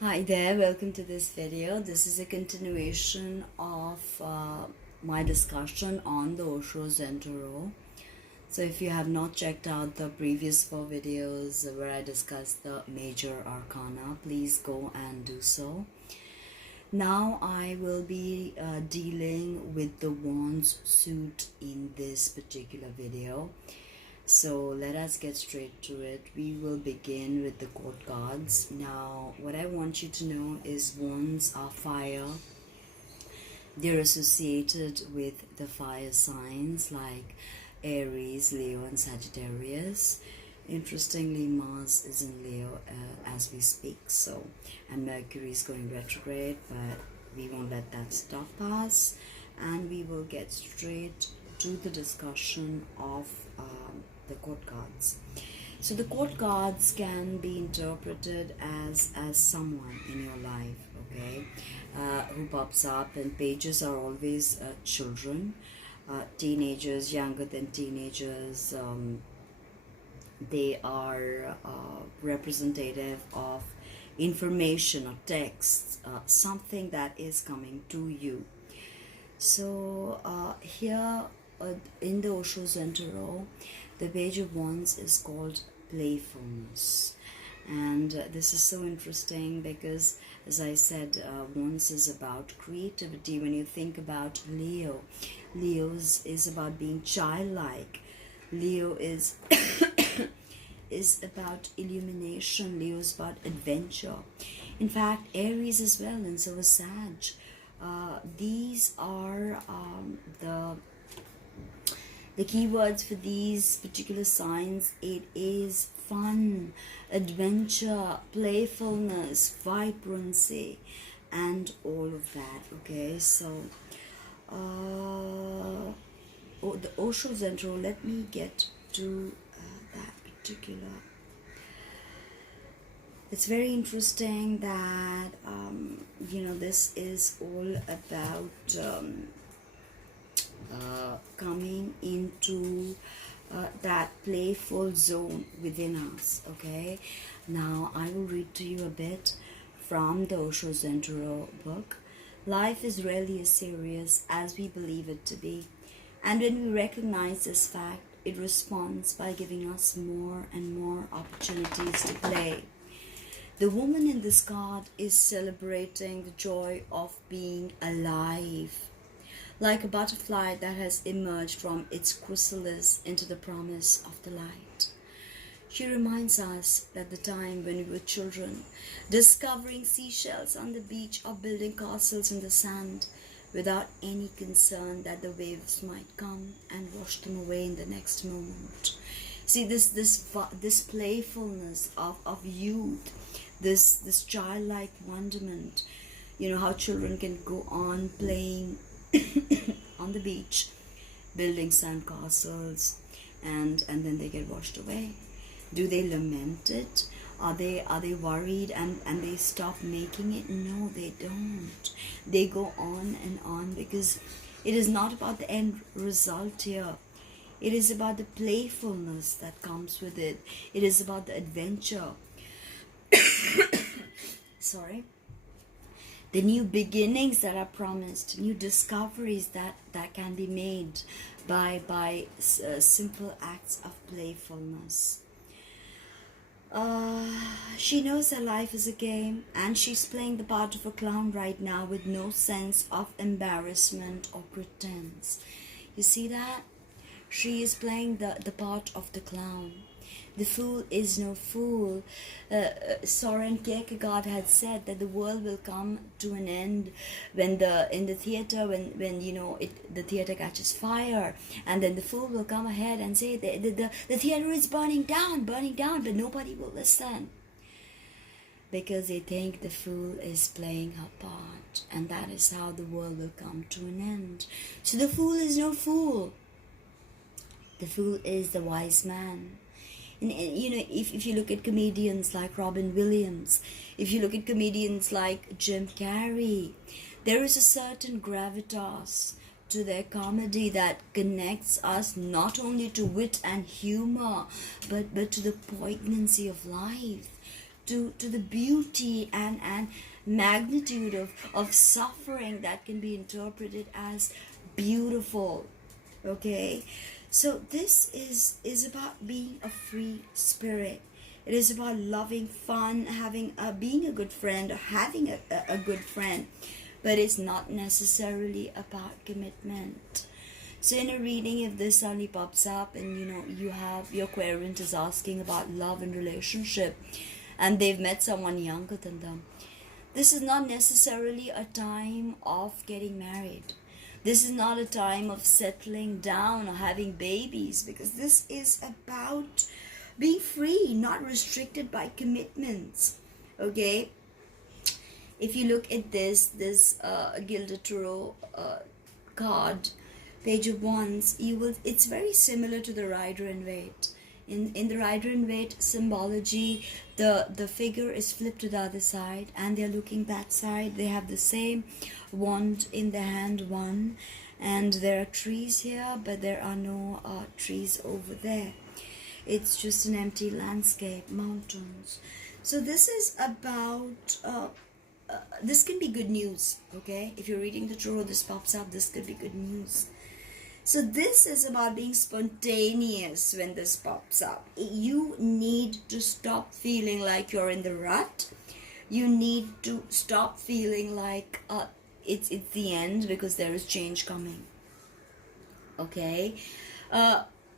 Hi there, welcome to this video. This is a continuation of my discussion on the Osho Zen Tarot. So if you have not checked out the previous 4 videos where I discussed the major arcana, please go and do so. Now I will be dealing with the Wands suit in this particular video. So let us get straight to it. We will begin with the court cards. Now, what I want you to know is wands are fire. They're associated with the fire signs like Aries, Leo, and Sagittarius. Interestingly, Mars is in Leo as we speak. So, and Mercury is going retrograde, but we won't let that stop us. And we will get straight to the discussion of the court cards. So the court cards can be interpreted as someone in your life, okay, who pops up, and pages are always children, teenagers, younger than teenagers. They are representative of information or text, something that is coming to you. So here in the Osho Zen Tarot, the page of wands is called playfulness, and this is so interesting because, as I said, wands is about creativity. When you think about Leo's is about being childlike. Leo is is about illumination. Leo is about adventure. In fact, Aries as well, and so is Sag. These are the keywords for these particular signs. It is fun, adventure, playfulness, vibrancy, and all of that. Okay, so the Osho Zen Tarot, let me get to that particular. It's very interesting that this is all about coming into that playful zone within us. Okay, now I will read to you a bit from the Osho Zen Tarot book. Life is rarely as serious as we believe it to be, and when we recognize this fact, it responds by giving us more and more opportunities to play. The woman in this card is celebrating the joy of being alive, like a butterfly that has emerged from its chrysalis into the promise of the light. She reminds us that the time when we were children, discovering seashells on the beach or building castles in the sand, without any concern that the waves might come and wash them away in the next moment. See, this playfulness of youth, this childlike wonderment. You know how children can go on playing on the beach, building sandcastles, and then they get washed away. Do they lament it? Are they worried and they stop making it? No, they don't. They go on and on, because it is not about the end result here. It is about the playfulness that comes with it. It is about the adventure. Sorry. The new beginnings that are promised, new discoveries that can be made by simple acts of playfulness. She knows that life is a game, and she's playing the part of a clown right now with no sense of embarrassment or pretense. You see that? She is playing the part of the clown. The fool is no fool. Soren Kierkegaard had said that the world will come to an end when in the theater when the theater catches fire, and then the fool will come ahead and say the theater is burning down, but nobody will listen, because they think the fool is playing her part, and that is how the world will come to an end. So the fool is no fool. The fool is the wise man. And if you look at comedians like Robin Williams, if you look at comedians like Jim Carrey, there is a certain gravitas to their comedy that connects us not only to wit and humor, but to the poignancy of life, to the beauty and magnitude of suffering that can be interpreted as beautiful. Okay, so this is about being a free spirit. It is about loving fun, having being a good friend, or having a good friend, but it's not necessarily about commitment. So in a reading, if this suddenly pops up and you have your querent is asking about love and relationship, and they've met someone younger than them, this is not necessarily a time of getting married. This is not a time of settling down or having babies, because this is about being free, not restricted by commitments. Okay, if you look at this Gilded Tarot card, Page of Wands, it's very similar to the Rider in Waite. In the Rider in Waite symbology, the figure is flipped to the other side and they're looking that side. They have the same wand in the hand, one, and there are trees here, but there are no trees over there. It's just an empty landscape, mountains. So this is about this can be good news. Okay, if you're reading the tarot, this pops up, this could be good news. So this is about being spontaneous when this pops up. You need to stop feeling like you're in the rut. You need to stop feeling like it's the end, because there is change coming. Okay,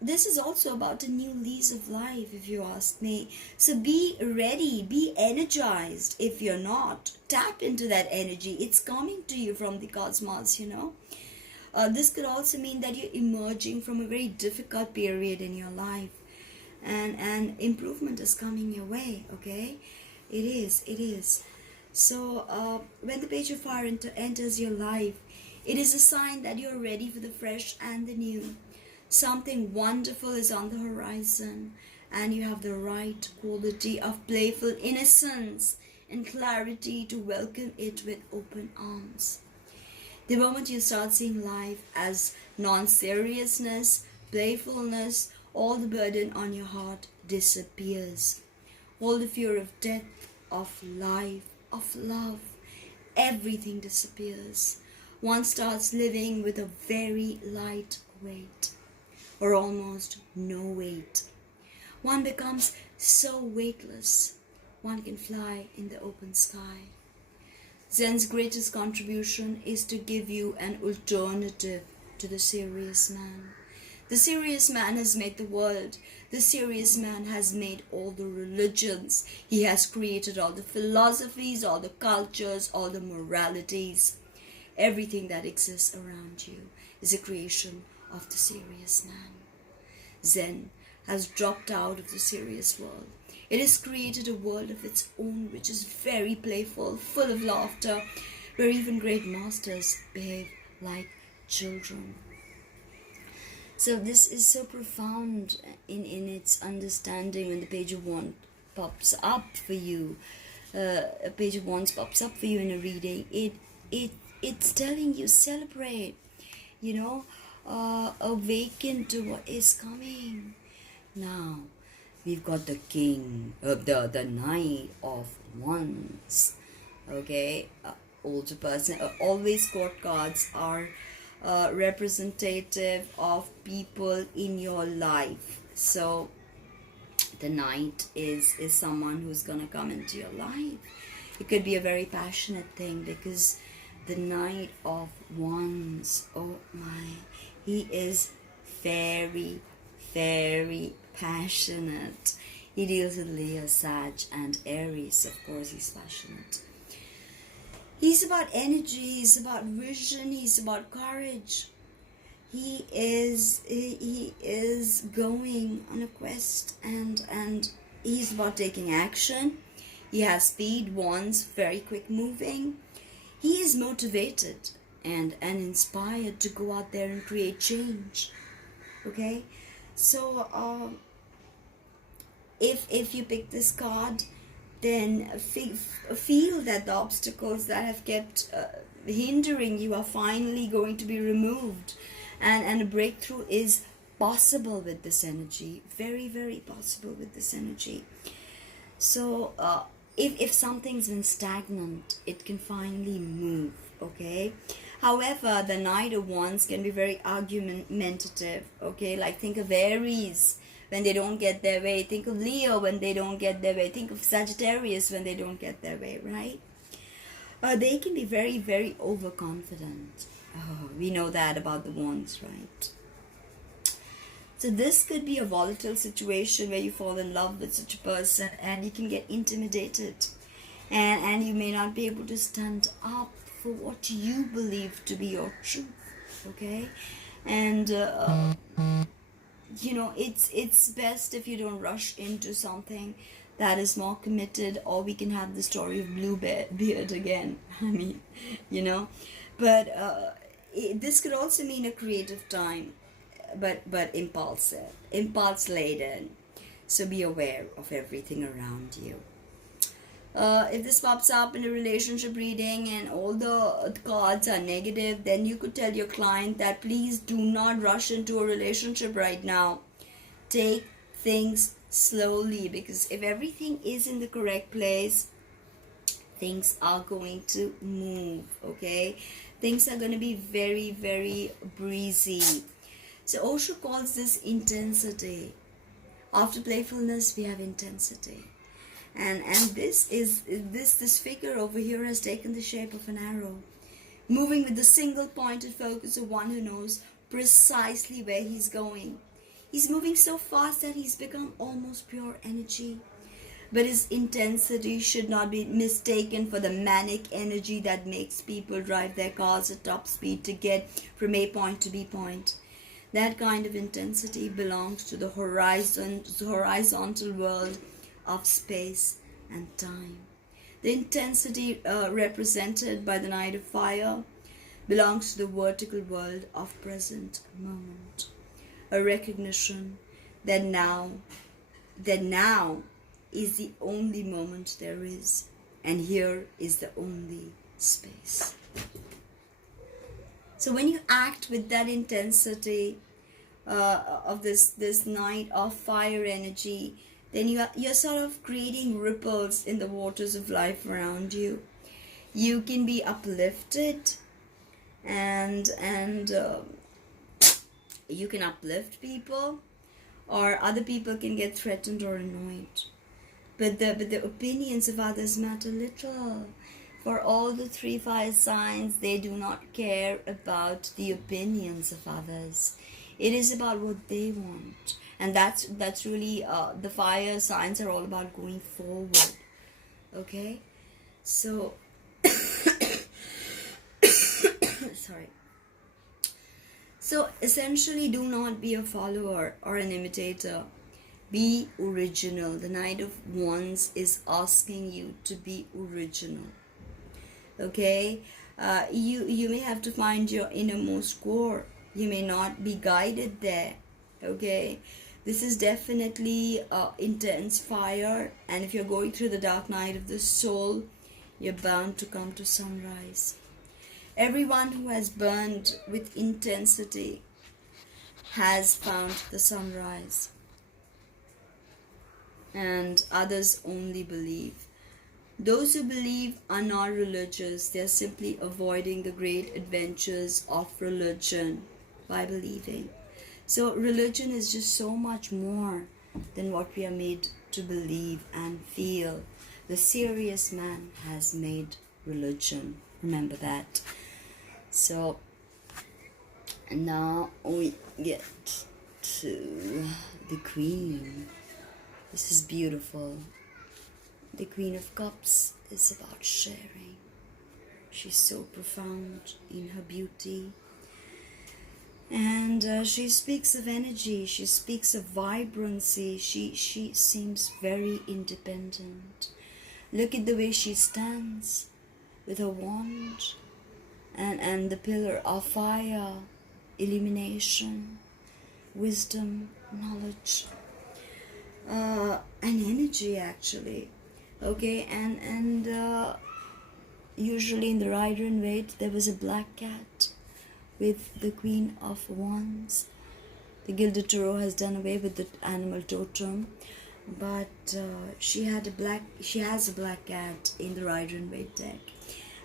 this is also about a new lease of life, if you ask me. So be ready, be energized. If you're not, tap into that energy. It's coming to you from the cosmos, This could also mean that you're emerging from a very difficult period in your life, and improvement is coming your way. Okay, it is. So when the Page of Fire enters your life, it is a sign that you're ready for the fresh and the new. Something wonderful is on the horizon, and you have the right quality of playful innocence and clarity to welcome it with open arms. The moment you start seeing life as non-seriousness, playfulness, all the burden on your heart disappears. All the fear of death, of life, of love, everything disappears. One starts living with a very light weight, or almost no weight. One becomes so weightless, one can fly in the open sky. Zen's greatest contribution is to give you an alternative to the serious man. The serious man has made the world. The serious man has made all the religions. He has created all the philosophies, all the cultures, all the moralities. Everything that exists around you is a creation of the serious man. Zen has dropped out of the serious world. It has created a world of its own, which is very playful, full of laughter, where even great masters behave like children. So this is so profound in its understanding. When the Page of Wands pops up for you, a Page of Wands pops up for you in a reading, it's telling you, celebrate, awaken to what is coming. Now, we've got the King, the Knight of Wands. Okay, older person. Always court cards are representative of people in your life. So the Knight is someone who's gonna come into your life. It could be a very passionate thing, because the Knight of Wands, oh my, he is very, very passionate. He deals with Leo, Sag, and Aries. Of course, he's passionate. He's about energy, he's about vision, he's about courage. He is going on a quest, and he's about taking action. He has speed, wands, very quick moving. He is motivated and inspired to go out there and create change. Okay, so if you pick this card, then feel that the obstacles that have kept hindering you are finally going to be removed, and a breakthrough is possible with this energy. Very, very possible with this energy. So if something's been stagnant, it can finally move, okay? However, the Knight of Wands can be very argumentative, okay? Like, think of Aries when they don't get their way. Think of Leo when they don't get their way. Think of Sagittarius when they don't get their way, right? They can be very, very overconfident. Oh, we know that about the Wands, right? So this could be a volatile situation where you fall in love with such a person and you can get intimidated. And you may not be able to stand up for what you believe to be your truth, okay? And, you know, it's best if you don't rush into something that is more committed, or we can have the story of Bluebeard again. I mean, you know. But this could also mean a creative time, but impulsive, impulse laden. So be aware of everything around you. If this pops up in a relationship reading and all the cards are negative, then you could tell your client that please do not rush into a relationship right now. Take things slowly, because if everything is in the correct place, things are going to move, okay? Things are going to be very, very breezy. So Osho calls this intensity. After playfulness, we have intensity. And this figure over here has taken the shape of an arrow, moving with the single pointed focus of one who knows precisely where he's going. He's moving so fast that he's become almost pure energy. But his intensity should not be mistaken for the manic energy that makes people drive their cars at top speed to get from A point to B point. That kind of intensity belongs to the horizontal world of space and time. The intensity represented by the Knight of Fire belongs to the vertical world of present moment. A recognition that now is the only moment there is, and here is the only space. So when you act with that intensity of this Knight of Fire energy, then you're sort of creating ripples in the waters of life around you. You can be uplifted, and you can uplift people, or other people can get threatened or annoyed. But the opinions of others matter little. For all the 3 fire signs, they do not care about the opinions of others. It is about what they want. And that's really, the fire signs are all about going forward. Okay? So, sorry. So, essentially, do not be a follower or an imitator. Be original. The Knight of Wands is asking you to be original. Okay? You may have to find your innermost core. You may not be guided there. Okay? This is definitely intense fire, and if you're going through the dark night of the soul, you're bound to come to sunrise. Everyone who has burned with intensity has found the sunrise, and others only believe. Those who believe are not religious. They're simply avoiding the great adventures of religion by believing. So religion is just so much more than what we are made to believe and feel. The serious man has made religion. Remember that. So now we get to the Queen. This is beautiful. The Queen of Cups is about sharing. She's so profound in her beauty. And she speaks of energy. She speaks of vibrancy. She seems very independent. Look at the way she stands with her wand and the pillar of fire, illumination, wisdom, knowledge, and energy actually. Okay, and usually in the Rider in Waite there was a black cat with the Queen of Wands. The Gilded Tarot has done away with the animal totem, but she has a black cat in the Rider and Waite deck,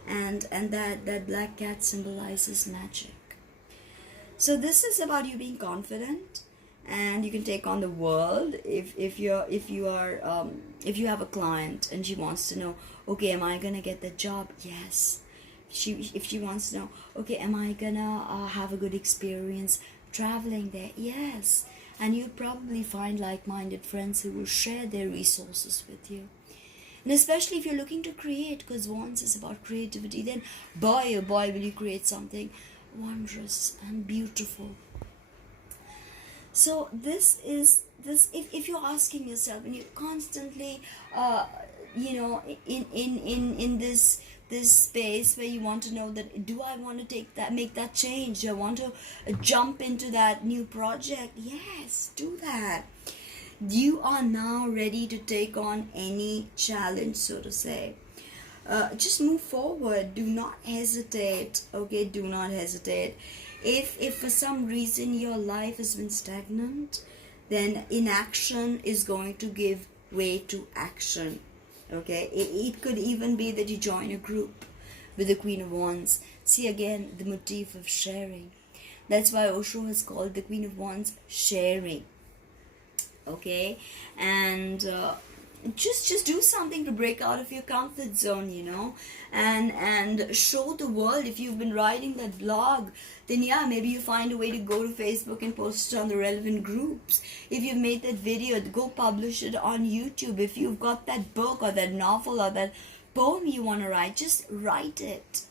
and that black cat symbolizes magic. So this is about you being confident, and you can take on the world. If you have a client and she wants to know, okay, am I gonna get the job? Yes. If she wants to know, okay, am I gonna have a good experience traveling there? Yes. And you'll probably find like-minded friends who will share their resources with you. And especially if you're looking to create, because once is about creativity, then boy, oh boy, will you create something wondrous and beautiful. So this is this. If you're asking yourself, and you're constantly, in this space where you want to know that, do I want to make that change? Do I want to jump into that new project? Yes, do that. You are now ready to take on any challenge, so to say. Just move forward. Do not hesitate. Okay, do not hesitate. If for some reason your life has been stagnant, then inaction is going to give way to action. Okay, it could even be that you join a group with the Queen of Wands. See, again, the motif of sharing. That's why Osho has called the Queen of Wands sharing. Okay, and just do something to break out of your comfort zone, and show the world. If you've been writing that blog, then yeah, maybe you find a way to go to Facebook and post it on the relevant groups. If you've made that video, go publish it on YouTube. If you've got that book or that novel or that poem you want to write, just write it.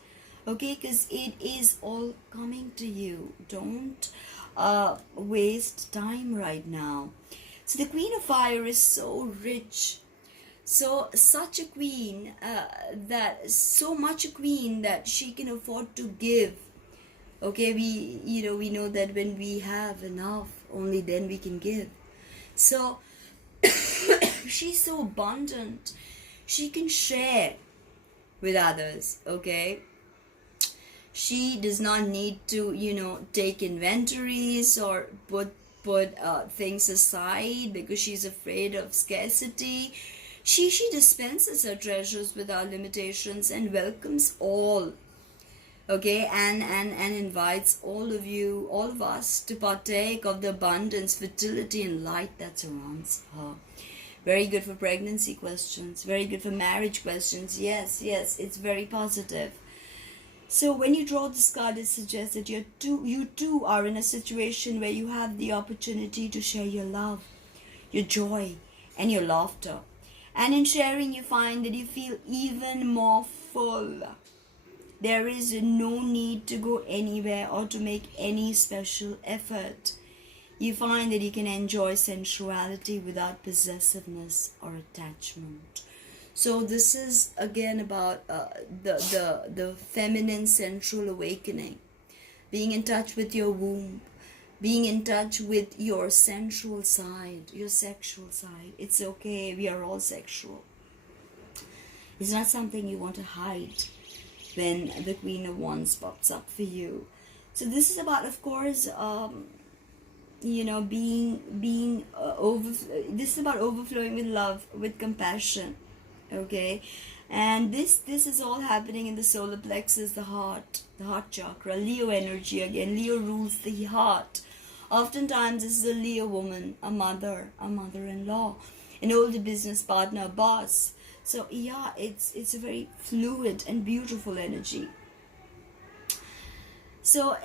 Okay, because it is all coming to you. Don't waste time right now. So the Queen of Fire is so rich. So such a queen, so much a queen that she can afford to give. Okay, we know that when we have enough, only then we can give. So she's so abundant. She can share with others. Okay, she does not need to take inventories or put things aside because she's afraid of scarcity. She dispenses her treasures without limitations and welcomes all. Okay, and invites all of us to partake of the abundance, fertility, and light that surrounds her. Very good for pregnancy questions, very good for marriage questions. Yes, it's very positive. So when you draw this card, it suggests that you too are in a situation where you have the opportunity to share your love, your joy, and your laughter. And in sharing, you find that you feel even more full. There is no need to go anywhere or to make any special effort. You find that you can enjoy sensuality without possessiveness or attachment. So this is again about the feminine sensual awakening, being in touch with your womb, being in touch with your sensual side, your sexual side. It's okay, we are all sexual. It's not something you want to hide when the Queen of Wands pops up for you. So this is about, of course, this is about overflowing with love, with compassion. Okay, and this is all happening in the solar plexus, the heart chakra. Leo energy again. Leo rules the heart. Oftentimes this is a Leo woman, a mother-in-law, an older business partner, a boss. So yeah, it's a very fluid and beautiful energy. So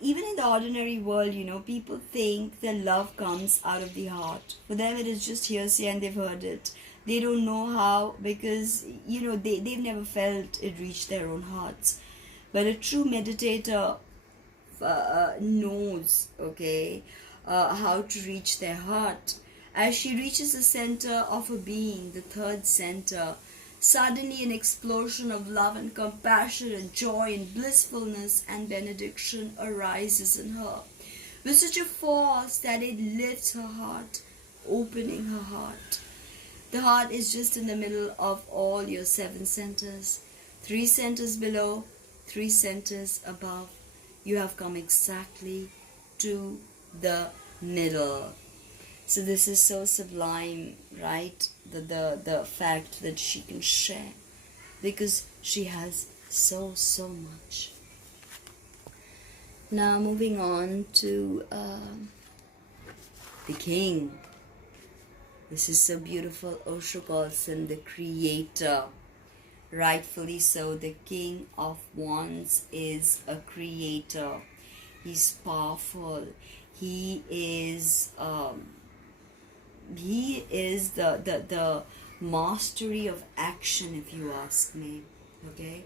even in the ordinary world, people think that love comes out of the heart. For them it is just hearsay and they've heard it. They don't know how, because they've never felt it reach their own hearts. But a true meditator knows, okay, how to reach their heart. As she reaches the center of her being, the third center, suddenly an explosion of love and compassion and joy and blissfulness and benediction arises in her, with such a force that it lifts her heart, opening her heart. The heart is just in the middle of all your 7 centers. 3 centers below, 3 centers above. You have come exactly to the middle. So this is so sublime, right? The fact that she can share, because she has so much. Now moving on to the king. This is so beautiful. Osho calls him the creator. Rightfully so. The king of wands is a creator. He's powerful. He is the mastery of action, if you ask me. Okay,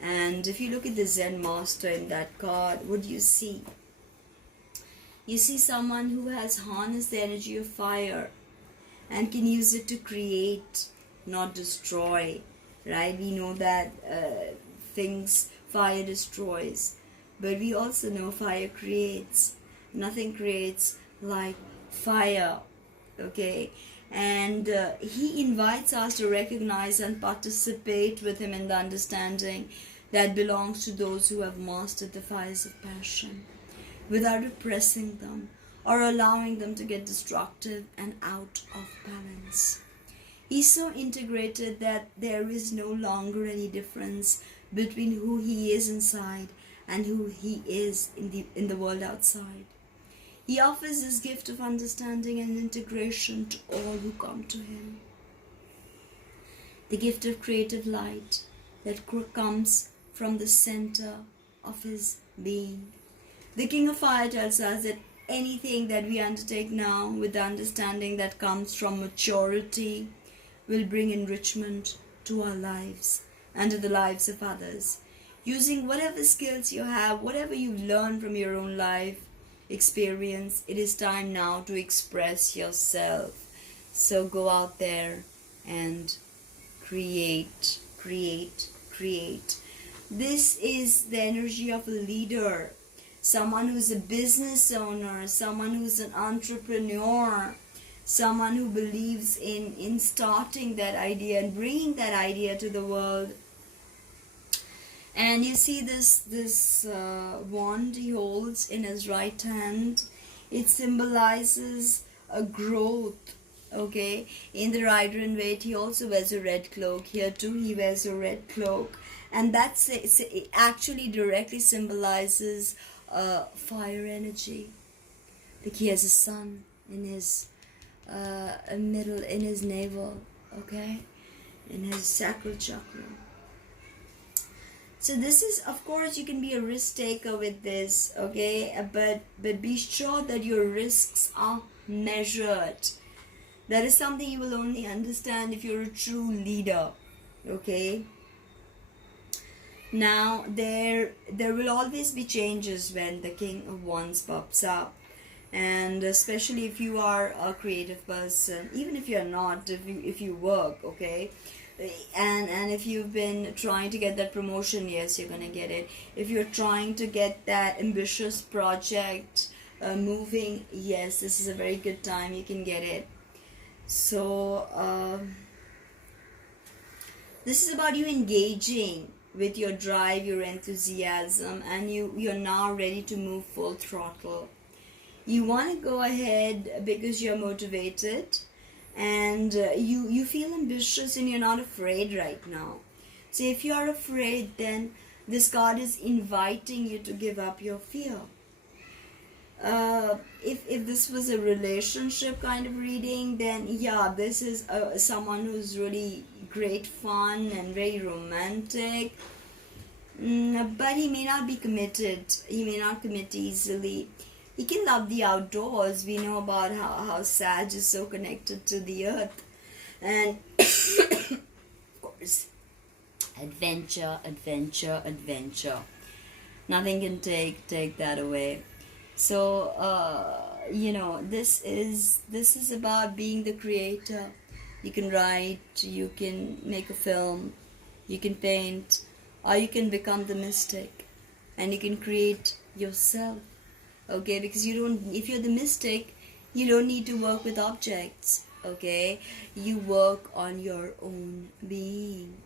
and if you look at the Zen master in that card, what do you see? You see someone who has harnessed the energy of fire and can use it to create, not destroy, right? We know that fire destroys, but we also know fire creates. Nothing creates like fire, okay? And he invites us to recognize and participate with him in the understanding that belongs to those who have mastered the fires of passion, without repressing them or allowing them to get destructive and out of balance. He's so integrated that there is no longer any difference between who he is inside and who he is in the world outside. He offers this gift of understanding and integration to all who come to him. The gift of creative light that comes from the center of his being. The King of Fire tells us that anything that we undertake now with the understanding that comes from maturity will bring enrichment to our lives and to the lives of others. Using whatever skills you have, whatever you've learned from your own life experience, it is time now to express yourself. So go out there and create. This is the energy of a leader, someone who's a business owner, someone who's an entrepreneur, someone who believes in starting that idea and bringing that idea to the world. And you see this wand he holds in his right hand. It symbolizes a growth. Okay, in the Rider in Waite, he also wears a red cloak. Here too, he wears a red cloak, and it actually directly symbolizes fire energy. Like he has a sun in his in his navel. Okay, in his sacral chakra. So this is, of course, you can be a risk taker with this, okay? But be sure that your risks are measured. That is something you will only understand if you're a true leader, okay? Now, there will always be changes when the King of Wands pops up. And especially if you are a creative person, even if you're not, if you work, okay? And if you've been trying to get that promotion, yes, you're gonna get it. If you're trying to get that ambitious project moving, yes, this is a very good time, you can get it. So this is about you engaging with your drive, your enthusiasm, and you're now ready to move full throttle. You want to go ahead because you're motivated, and you feel ambitious and you're not afraid right now. So if you are afraid, then this card is inviting you to give up your fear. If this was a relationship kind of reading, then yeah, this is someone who's really great fun and very romantic, but he may not be committed. He may not commit easily. He can love the outdoors. We know about how Sag is so connected to the earth. And of course, adventure. Nothing can take that away. So, this is about being the creator. You can write, you can make a film, you can paint, or you can become the mystic. And you can create yourself. Okay, because if you're the mystic, you don't need to work with objects, okay? You work on your own being.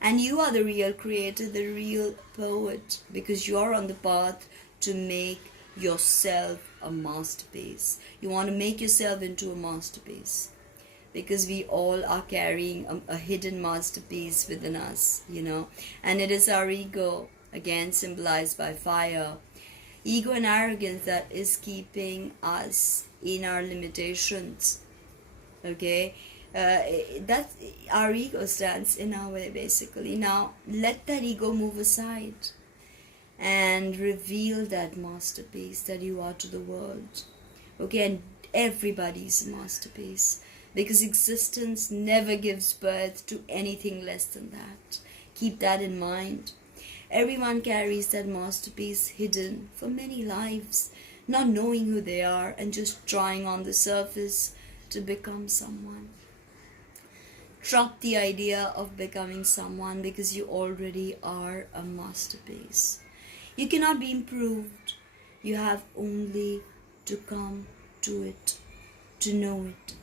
And you are the real creator, the real poet, because you're on the path to make yourself a masterpiece. You want to make yourself into a masterpiece, because we all are carrying a hidden masterpiece within us, and it is our ego, again symbolized by fire. Ego and arrogance that is keeping us in our limitations. Okay, that our ego stands in our way, basically. Now let that ego move aside and reveal that masterpiece that you are to the world. Okay, and everybody's a masterpiece, because existence never gives birth to anything less than that. Keep that in mind. Everyone carries that masterpiece hidden for many lives, not knowing who they are and just trying on the surface to become someone. Drop the idea of becoming someone, because you already are a masterpiece. You cannot be improved. You have only to come to it, to know it,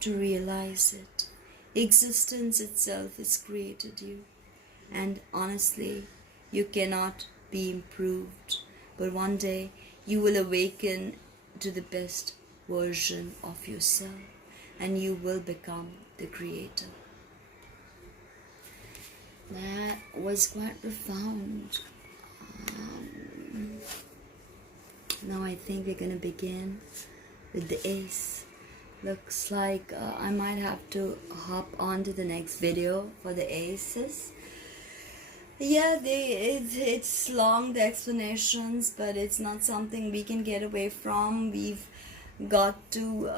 to realize it. Existence itself has created you. And honestly, you cannot be improved. But one day, you will awaken to the best version of yourself, and you will become the creator. That was quite profound. Now I think we're going to begin with the ace. Looks like I might have to hop on to the next video for the aces. Yeah, it's long, the explanations, but it's not something we can get away from. We've got to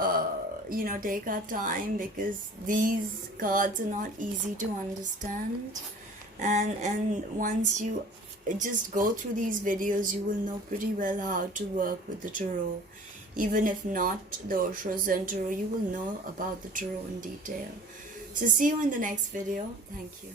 take our time, because these cards are not easy to understand, and once you just go through these videos, you will know pretty well how to work with the tarot. Even if not the Osho Zen Tarot, you will know about the tarot in detail. So see you in the next video. Thank you.